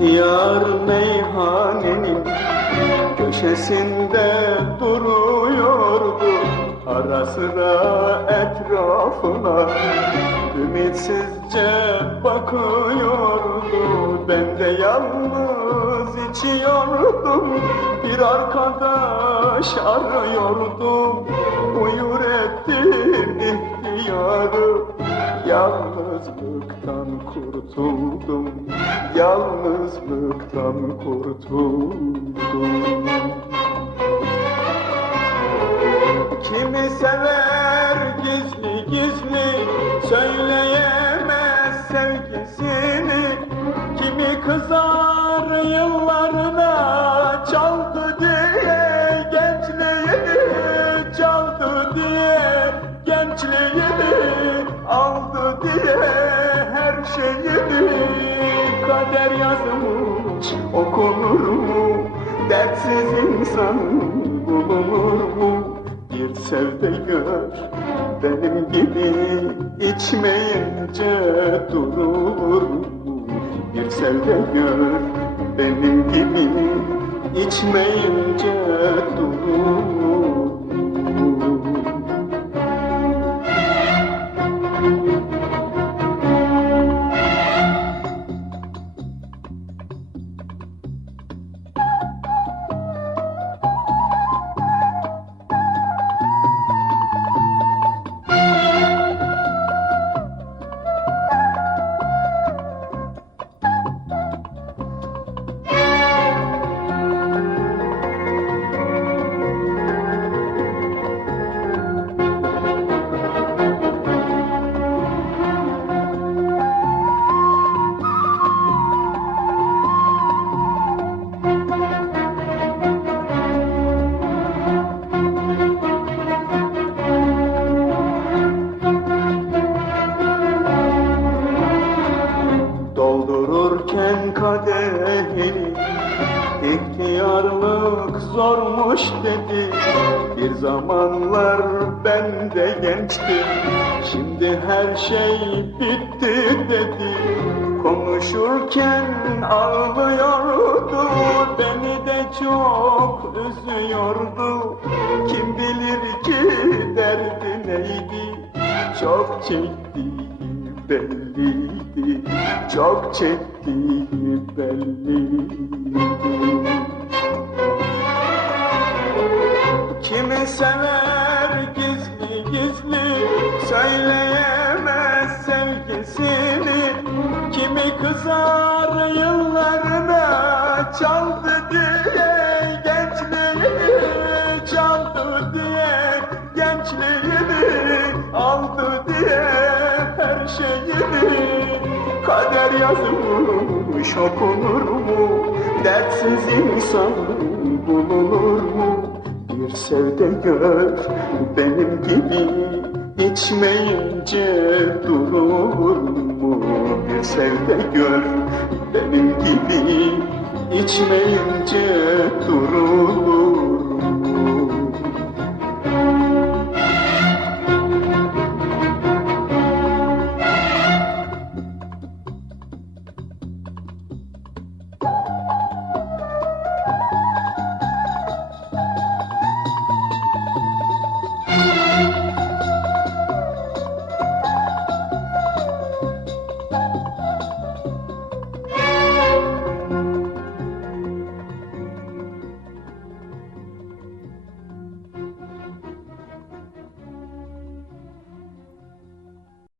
İhtiyar meyhanenin köşesinde duruyordu. Ara sıra etrafına ümitsizce bakıyordu. Ben de yalnız içiyordum. Bir arkadaş arıyordum Bu yürek Yalnızlıktan kurtuldum. Yalnızlıktan kurtuldum. Kimi sever gizli gizli Söyleyemez sevgisini. Kimi kızar yıllarına Yazmış okunur mu? Dertsiz insan bulunur mu? Bir sevde gör benim gibi içmeyince durur mu? Bir sevde gör benim gibi içmeyince durur ihtiyarlık zormuş dedi. Bir zamanlar ben de gençtim. Şimdi her şey bitti dedi. Konuşurken ağlıyordu Beni de çok üzüyordu. Kim bilir ki derdi neydi? Çok çektiği belliydi Çok çektiği belliydi Kimi kızar yıllarına Çaldı diye gençliğini Çaldı diye gençliğini Aldı diye her şeyini Kader yazılmış okunur mu? Dertsiz insan bulunur mu? Bir sevde gör benim gibi içmeyince durur mu? Bir sevde gör benim gibi içmeyince?